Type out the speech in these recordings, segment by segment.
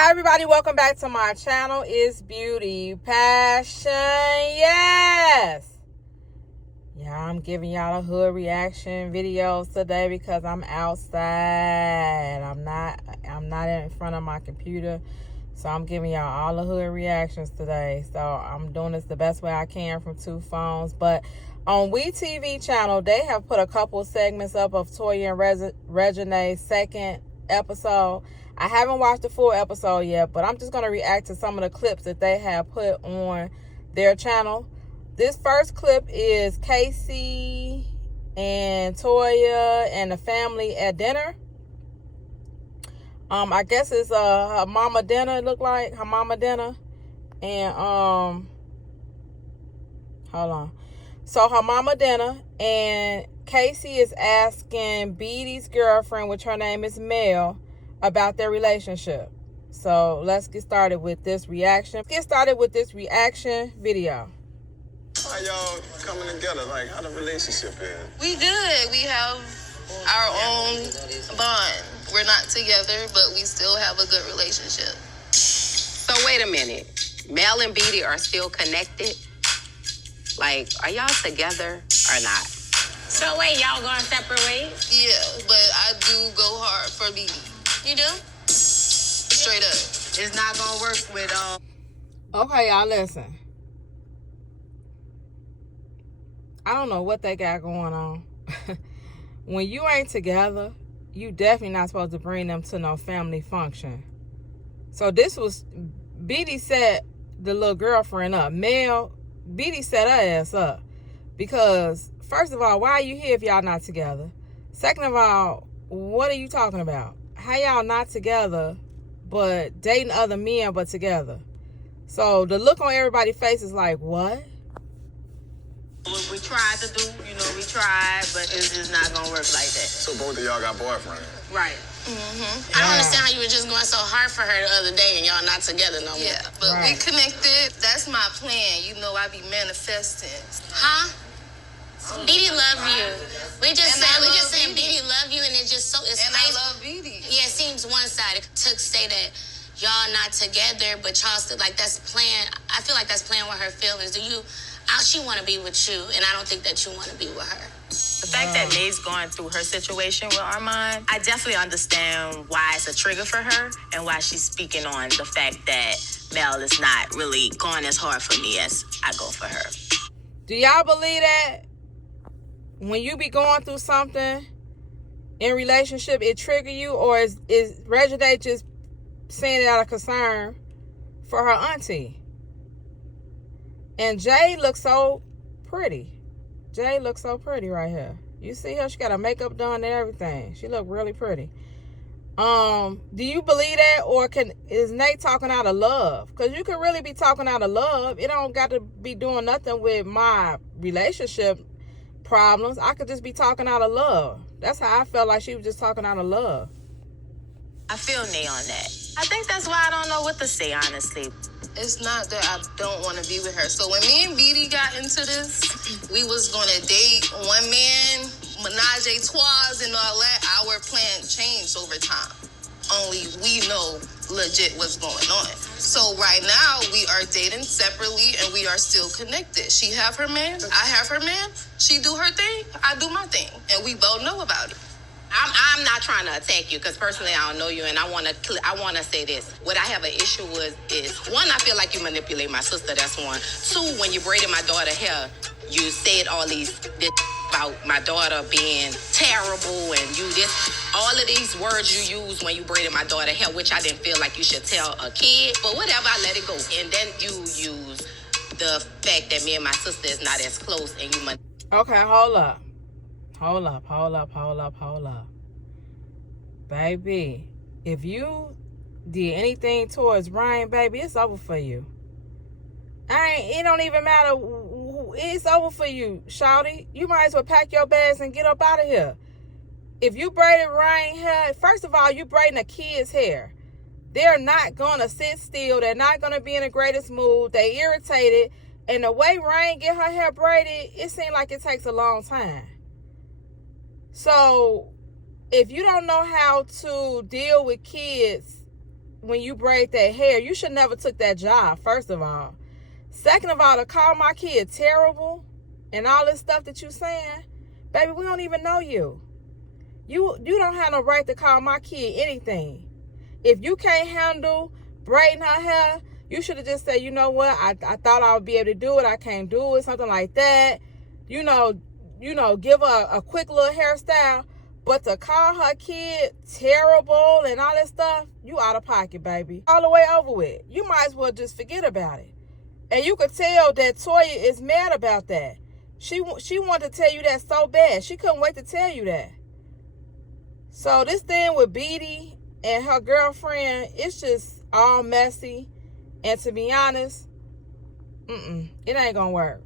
Hi everybody, welcome back to my channel. It's Beautipaschen. Yes. Yeah, I'm giving y'all a hood reaction videos today because I'm outside. I'm not in front of my computer. So I'm giving y'all all the hood reactions today. So I'm doing this the best way I can from two phones. But on WeTV channel, they have put a couple segments up of Toya and Reginae's second episode. I haven't watched the full episode yet, but I'm just going to react to some of the clips that they have put on their channel. This first clip is Casey and Toya and the family at dinner. I guess it's her mama dinner, it looked like. Her mama dinner. And, hold on. So, her mama dinner. And Casey is asking Beatty's girlfriend, which her name is Mel, about their relationship. So, let's get started with this reaction. Get started with this reaction video. How y'all coming together? Like, how the relationship is? We good. We have our own bond. We're not together, but we still have a good relationship. So wait a minute. Mel and Beatty are still connected? Like, are y'all together or not? So wait, y'all going separate ways? Yeah, but I do go hard for Beatty. You do? Straight up. It's not gonna work with Okay, y'all listen. I don't know what they got going on. When you ain't together, you definitely not supposed to bring them to no family function. So this was, Beatty set the little girlfriend up. Beatty set her ass up. Because, first of all, why are you here if y'all not together? Second of all, what are you talking about? How y'all not together, but dating other men, but together? So the look on everybody's face is like, what? What we tried to do, we tried, but it's just not gonna work like that. So both of y'all got boyfriends? Right. I don't understand how you were just going so hard for her the other day and y'all not together no more. Yeah, but Right. we connected. That's my plan. You know, I be manifesting. Huh? Beatty love you. We just And I love saying Beatty. Beatty love you, and it's just so it's And crazy. I love Beatty. Yeah, it seems one-sided to say that y'all not together, but y'all still like that's playing. I feel like that's playing with her feelings. She want to be with you, and I don't think that you want to be with her. The fact that May's going through her situation with Armand, I definitely understand why it's a trigger for her and why she's speaking on the fact that Mel is not really going as hard for me as I go for her. Do y'all believe that? When you be going through something in relationship, it trigger you? Or is Reginae just saying it out of concern for her auntie? And Jay looks so pretty. Jay looks so pretty right here. You see her? She got her makeup done and everything. She look really pretty. Do you believe that? Or is Nate talking out of love? Because you can really be talking out of love. It don't got to be doing nothing with my relationship problems. I could just be talking out of love. That's how I felt like she was just talking out of love. I feel Nay on that. I think that's why I don't know what to say, honestly. It's not that I don't want to be with her. So when me and Beatty got into this, we was going to date one man, menage a trois and all that. Our plan changed over time. Only we know legit what's going on. So right now, we are dating separately and we are still connected. She have her man, I have her man. She do her thing, I do my thing. And we both know about it. I'm not trying to attack you because personally I don't know you, and I want to say this. What I have an issue with is, one, I feel like you manipulate my sister. That's one. Two, when you braided my daughter hair, you said all this about my daughter being terrible, and all of these words you use when you braided my daughter hair, which I didn't feel like you should tell a kid. But whatever, I let it go. And then you use the fact that me and my sister is not as close, and you Okay, hold up. Baby, if you did anything towards Ryan, baby, it's over for you. It don't even matter. It's over for you, shawty. You might as well pack your bags and get up out of here. If you braided Ryan hair, first of all, you braiding a kid's hair. They're not going to sit still. They're not going to be in the greatest mood. They irritated. And the way Ryan get her hair braided, it seems like it takes a long time. So if you don't know how to deal with kids when you braid that hair, you should never took that job, first of all. Second of all, to call my kid terrible and all this stuff that you saying, baby, we don't even know you. You don't have no right to call my kid anything. If you can't handle braiding her hair, you should have just said, you know what, I thought I would be able to do it. I can't do it, something like that. You know, give her a quick little hairstyle. But to call her kid terrible and all that stuff, you out of pocket, baby. All the way over with. You might as well just forget about it. And you could tell that Toya is mad about that. She wanted to tell you that so bad. She couldn't wait to tell you that. So this thing with Beatty and her girlfriend, it's just all messy. And to be honest, it ain't gonna work.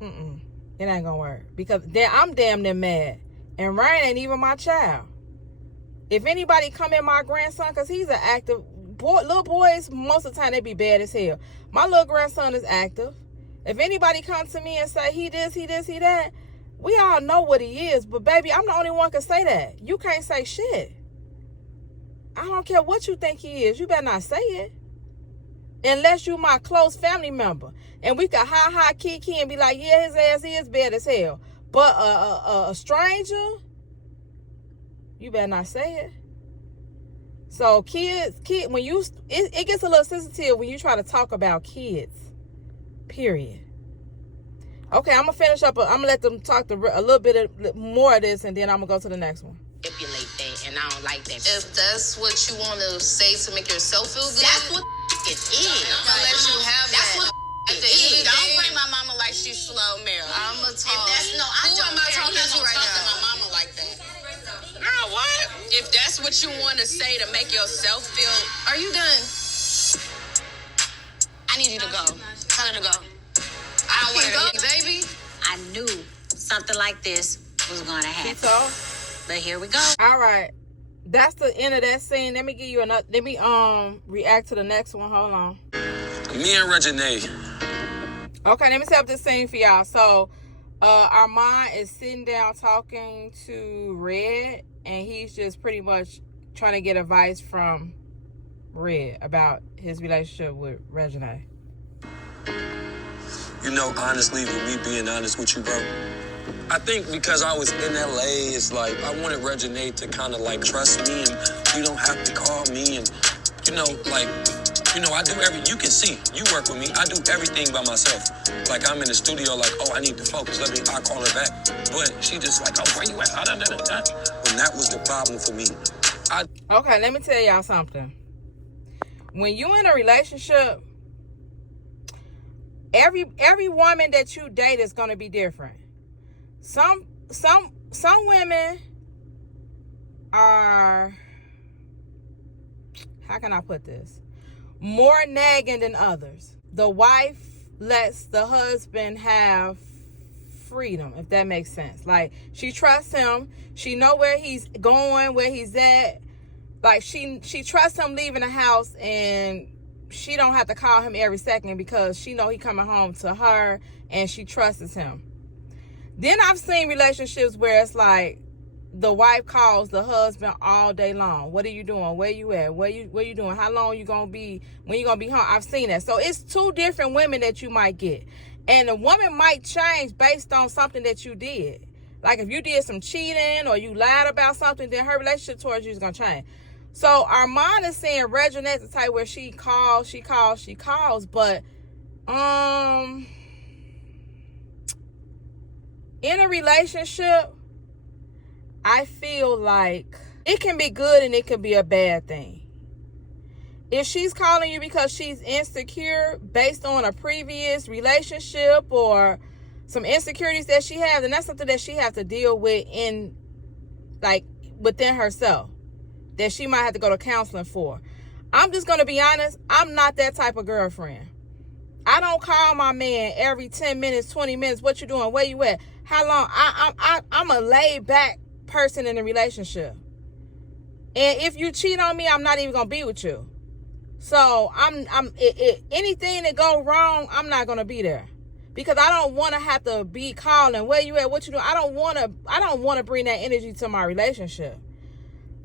It ain't gonna work. Because I'm damn near mad. And Ryan ain't even my child. If anybody come at my grandson, because he's an active boy, little boys, most of the time they be bad as hell. My little grandson is active. If anybody comes to me and say he this, he that, we all know what he is. But baby, I'm the only one can say that. You can't say shit. I don't care what you think he is. You better not say it. Unless you my close family member. And we can hi kiki and be like, yeah, his ass is bad as hell. But a stranger, you better not say it. So kids, when it gets a little sensitive when you try to talk about kids. Period. Okay, I'm gonna finish up. I'm gonna let them talk a little bit more of this, and then I'm gonna go to the next one. Manipulate that, and I don't like that. If that's what you want to say to make yourself feel good, That's what it is. I'm gonna let you have That's that. what At it the end of is. the Don't day, play my mama like she's slow, Mary. I'ma talk. If that's no, I Who don't am I care. talking You're not to gonna right talk to now? my mama like that. Girl, what? If that's what you want to say to make yourself feel, Are you done? I need you to go. Tell her to go. I don't can wanna go, baby. I knew something like this was going to happen. So, But here we go. all right, that's the end of that scene. Let me give you another. Let me react to the next one. Hold on. Me and Reginae. Okay, let me set up this scene for y'all. So, Armand is sitting down talking to Red, and he's just pretty much trying to get advice from Red about his relationship with Reginae. You know, honestly, with me being honest with you, bro, I think because I was in LA, it's like I wanted Reginae to kind of like trust me, and you don't have to call me, and I do you can see, you work with me, I do everything by myself. Like I'm in the studio, like, oh, I need to focus, I call her back. But she just like, oh, where you at? When that was the problem for me. Okay, let me tell y'all something. When you in a relationship, every woman that you date is gonna be different. Some women are, how can I put this, more nagging than others. The wife lets the husband have freedom, if that makes sense. Like, she trusts him. She know where he's going, where he's at. Like, she trusts him leaving the house, and she don't have to call him every second because she know he coming home to her, and she trusts him. Then I've seen relationships where it's like the wife calls the husband all day long. What are you doing? Where you at? Where you doing? How long you gonna be? When you gonna be home? I've seen that. So it's two different women that you might get, and the woman might change based on something that you did. Like if you did some cheating or you lied about something, then her relationship towards you is gonna change. So Armand is saying Reginae's the type where she calls, but in a relationship, I feel like it can be good and it can be a bad thing. If she's calling you because she's insecure based on a previous relationship or some insecurities that she has, then that's something that she has to deal with within herself, that she might have to go to counseling for. I'm just going to be honest. I'm not that type of girlfriend. I don't call my man every 10 minutes, 20 minutes. What you doing? Where you at? How long? I'm a laid back person in a relationship. And if you cheat on me, I'm not even going to be with you. So anything that go wrong, I'm not going to be there. Because I don't want to have to be calling, where you at, what you doing? I don't want to bring that energy to my relationship.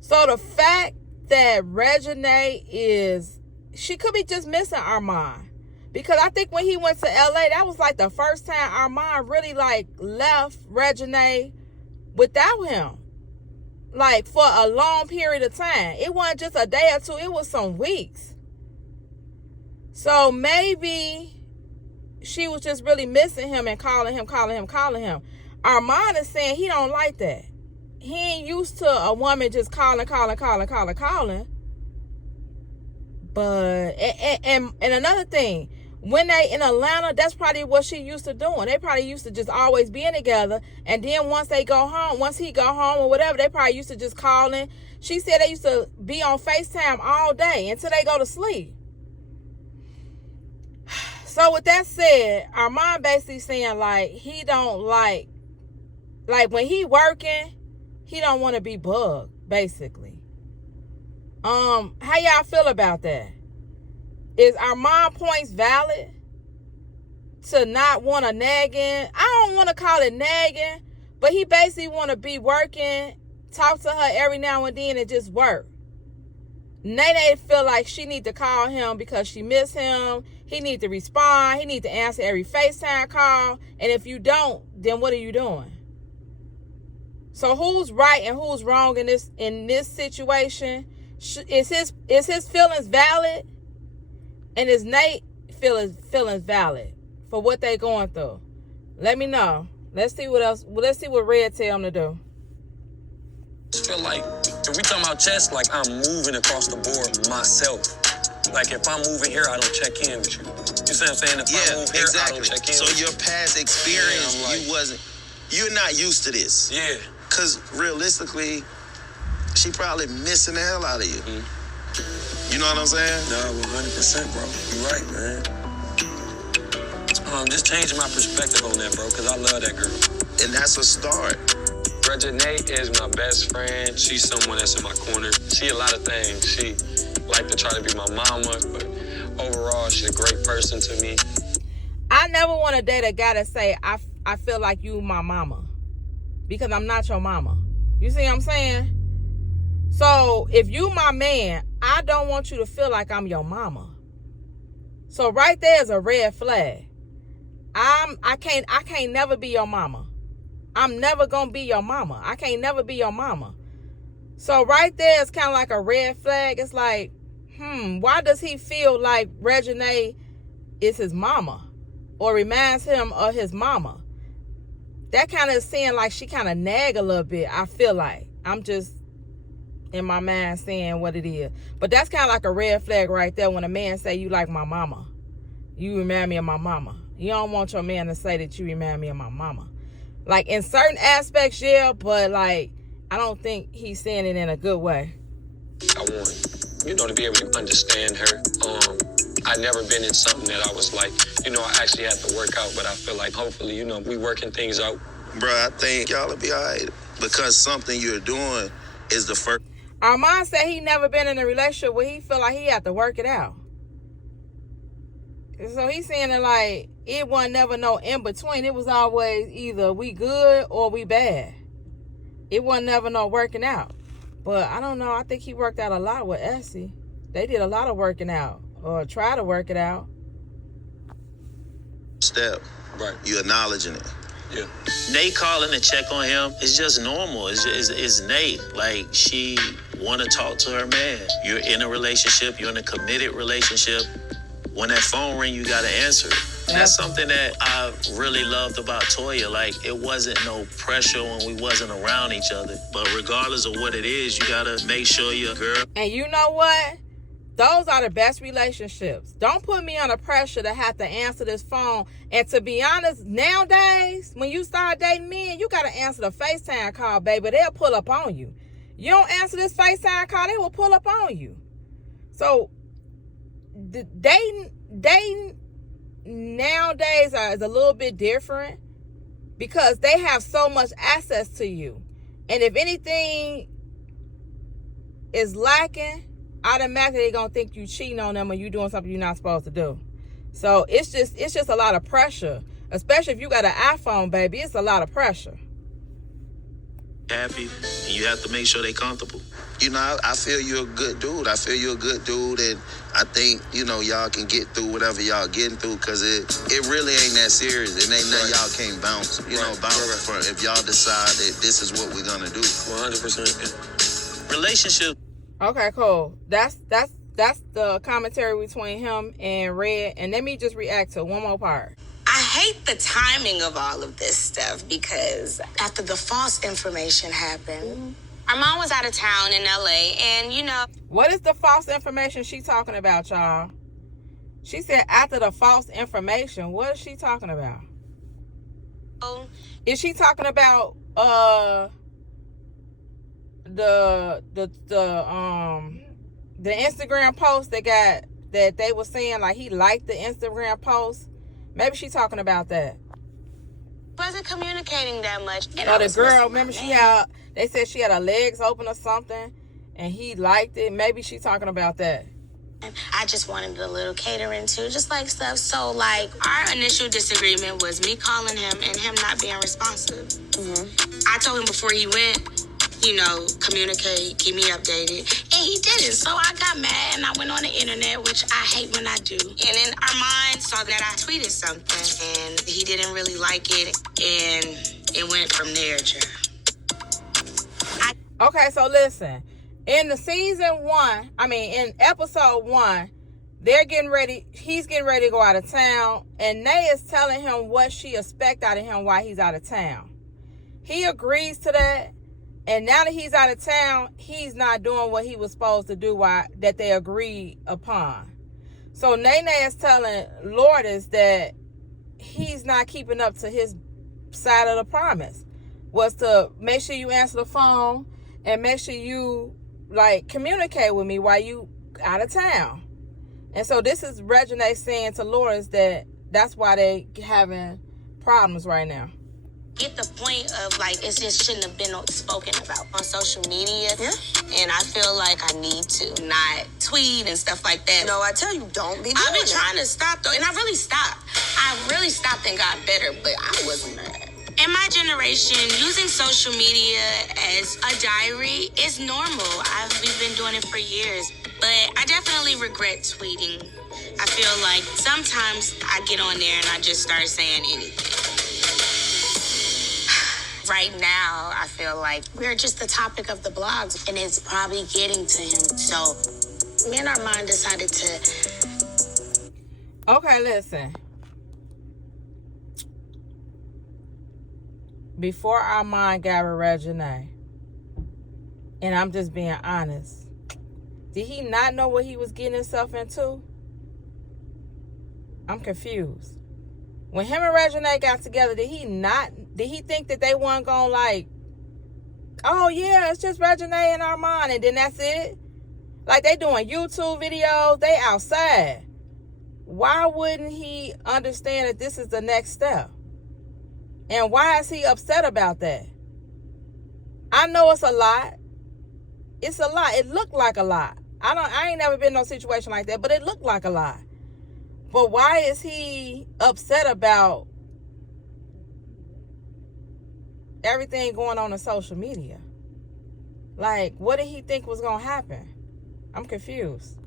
So the fact that Reginae she could be just missing Armand. Because I think when he went to LA, that was like the first time Armand really like left Reginae without him. Like for a long period of time. It wasn't just a day or two, it was some weeks. So maybe she was just really missing him and calling him. Armand is saying he don't like that. He ain't used to a woman just calling. But, and another thing, when they in Atlanta, that's probably what she used to doing. They probably used to just always being together. And then once he go home or whatever, they probably used to just calling. She said they used to be on Facetime all day until they go to sleep. So with that said, Armand basically saying like he don't like when he working, he don't want to be bugged, basically. How y'all feel about that? Is Armand points valid to not want to nagging? I don't want to call it nagging, but he basically want to be working, talk to her every now and then and just work. Nene feel like she need to call him because she miss him. He need to respond. He need to answer every FaceTime call. And if you don't, then what are you doing? So who's right and who's wrong in this situation? Is his feelings valid? And is Nate feelings valid for what they going through? Let me know. Let's see what else. Let's see what Red tell him to do. I feel like if we talking about chess, like I'm moving across the board myself. Like if I'm moving here, I don't check in with you. You see what I'm saying? If I move here, I don't check in. So your past experience, you're not used to this. Yeah. Cause realistically, she probably missing the hell out of you. Mm-hmm. You know what I'm saying? No, 100%, bro. You're right, man. Just changing my perspective on that, bro, because I love that girl. And that's a start. Reginae is my best friend. She's someone that's in my corner. She a lot of things. She like to try to be my mama, but overall, she's a great person to me. I never want to date a guy that say, I feel like you my mama. Because I'm not your mama. You see what I'm saying? So if you my man, I don't want you to feel like I'm your mama. So right there is a red flag. I can't never be your mama. I'm never gonna be your mama. I can't never be your mama. So right there is kind of like a red flag. It's like, why does he feel like Reginae is his mama or reminds him of his mama? That kind of is saying like she kind of nag a little bit. I feel like I'm just in my mind saying what it is. But that's kind of like a red flag right there when a man say you like my mama. You remind me of my mama. You don't want your man to say that you remind me of my mama. Like in certain aspects, yeah, but like I don't think he's saying it in a good way. I want, to be able to understand her. I never been in something that I was like, I actually had to work out, but I feel like hopefully, we working things out. Bro, I think y'all will be all right because something you're doing is the first. Armand said he never been in a relationship where he feel like he had to work it out. So he's saying that like it wasn't never no in between. It was always either we good or we bad. It wasn't never no working out. But I don't know. I think he worked out a lot with Essie. They did a lot of working out or try to work it out. Step. Right. You acknowledging it. Yeah. Nate calling to check on him is just normal. It's Nate. Like, she want to talk to her man. You're in a relationship. You're in a committed relationship. When that phone ring, you got to answer it. And that's something that I really loved about Toya. Like, it wasn't no pressure when we wasn't around each other. But regardless of what it is, you got to make sure your girl. And you know what? Those are the best relationships. Don't put me under pressure to have to answer this phone. And to be honest, nowadays, when you start dating men, you got to answer the FaceTime call, baby. They'll pull up on you. You don't answer this FaceTime call, they will pull up on you. So, dating nowadays is a little bit different because they have so much access to you. And if anything is lacking, automatically they're gonna think you cheating on them or you doing something you're not supposed to do. So it's just a lot of pressure, especially if you got an iPhone, baby. It's a lot of pressure. happy, and you have to make sure they comfortable. You know, I feel you're a good dude. I feel you're a good dude, and I think, you know, y'all can get through whatever y'all getting through, because it really ain't that serious. It ain't nothing y'all can't bounce, bounce from if y'all decide that this is what we're going to do. 100%. Relationship. Okay, cool. That's the commentary between him and Red. And let me just react to one more part. I hate the timing of all of this stuff, because after the false information happened, Our mom was out of town in LA, and you know. What is the false information she talking about, y'all? She said after the false information. What is she talking about? Is she talking about the Instagram post that they were saying like he liked the Instagram post? Maybe she talking about that. Wasn't communicating that much. Or the girl, remember they said she had her legs open or something, and he liked it. Maybe she talking about that. I just wanted a little catering too, just like stuff. So like our initial disagreement was me calling him and him not being responsive. I told him before he went, you know, communicate, keep me updated. And he didn't. So I got mad and I went on the internet, which I hate when I do. And then Armand saw that I tweeted something and he didn't really like it. And it went from there, child. Okay, so listen. In the in episode 1, they're getting ready. He's getting ready to go out of town. And Nay is telling him what she expects out of him while he's out of town. He agrees to that. And now that he's out of town, he's not doing what he was supposed to do that they agreed upon. So Nene is telling Lourdes that he's not keeping up to his side of the promise. Was to make sure you answer the phone and make sure you communicate with me while you out of town. And so this is Reginae saying to Lourdes that that's why they having problems right now. Get the point of it just shouldn't have been spoken about on social media. Yeah. And I feel like I need to not tweet and stuff like that. No, I tell you, don't be doing I've been trying to stop though, and I really stopped. I really stopped and got better, but I wasn't mad. In my generation, using social media as a diary is normal. We've been doing it for years, but I definitely regret tweeting. I feel like sometimes I get on there and I just start saying anything. Right now, I feel like we're just the topic of the blogs, and it's probably getting to him. So, me and Armand decided to. Okay, listen. Before Armand got with Reginae, and I'm just being honest, did he not know what he was getting himself into? I'm confused. When him and Reginae got together, did he think that they weren't gonna oh yeah, it's just Reginae and Armand, and then that's it? Like they doing YouTube videos, they outside. Why wouldn't he understand that this is the next step? And why is he upset about that? I know it's a lot. It's a lot. It looked like a lot. I ain't never been in no situation like that, but it looked like a lot. But why is he upset about everything going on in social media? What did he think was going to happen? I'm confused.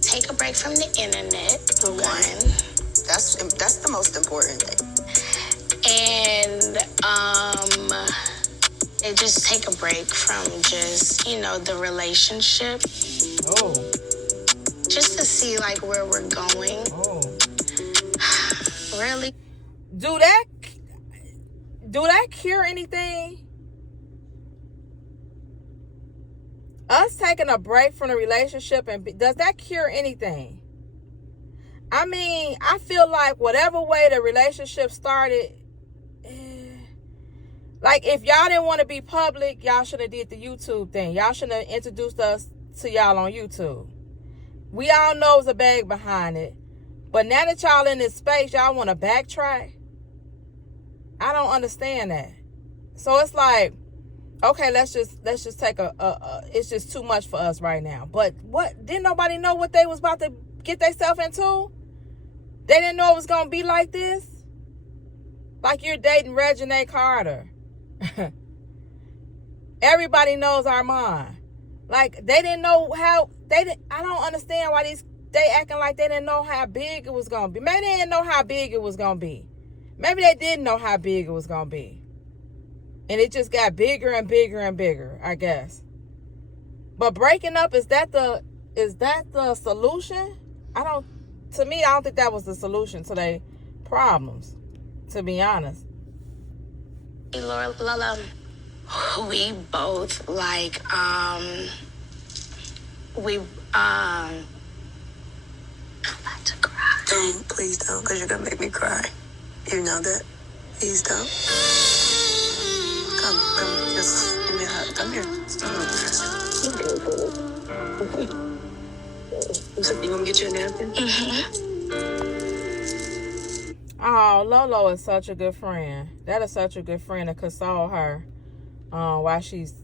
Take a break from the internet, for one. That's the most important thing. And and just take a break from just, the relationship. Oh. Just to see where we're going. Oh. Really? Do that cure anything? Us taking a break from the relationship, and does that cure anything? I mean, I feel like whatever way the relationship started, if y'all didn't want to be public, y'all should have did the YouTube thing. Y'all should have introduced us to y'all on YouTube. We all know it's a bag behind it. But now that y'all in this space, y'all want to backtrack? I don't understand that. So it's okay, let's just take it's just too much for us right now. But what? Didn't nobody know what they was about to get themselves into? They didn't know it was going to be like this? Like you're dating Reginae Carter. Everybody knows Armand. Like, they didn't know how, I don't understand why they acting like they didn't know how big it was going to be. Maybe they didn't know how big it was going to be. Maybe they didn't know how big it was going to be. And it just got bigger and bigger and bigger, I guess. But breaking up, is that the solution? To me, I don't think that was the solution to their problems, to be honest. Hey, Lola, we both, like, I'm about to cry. Don't, please don't, because you're going to make me cry. You know that. Please don't. Come, just give me a hug. Come here. You want me to get you a napkin? Oh, Lolo is such a good friend. That is such a good friend to console her while she's,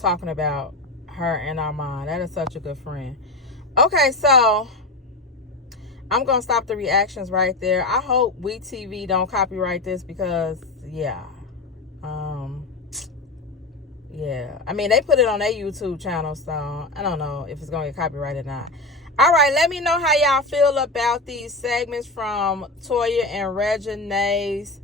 talking about her and Armand. That is such a good friend. Okay, so I'm going to stop the reactions right there. I hope WeTV don't copyright this because, yeah. I mean, they put it on their YouTube channel, so I don't know if it's going to get copyrighted or not. All right, let me know how y'all feel about these segments from Toya and Reginae's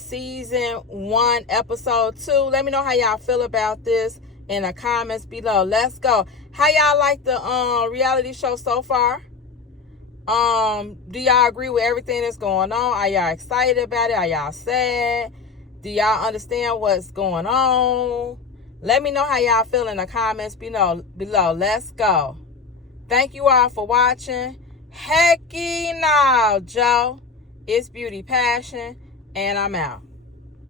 season 1, episode 2. Let me know how y'all feel about this in the comments below. Let's go. How y'all like the reality show so far? Do y'all agree with everything that's going on? Are y'all excited about it? Are y'all sad? Do y'all understand what's going on? Let me know how y'all feel in the comments below. Let's go. Thank you all for watching. Hecky now, Joe. It's Beauty Passion, and I'm out.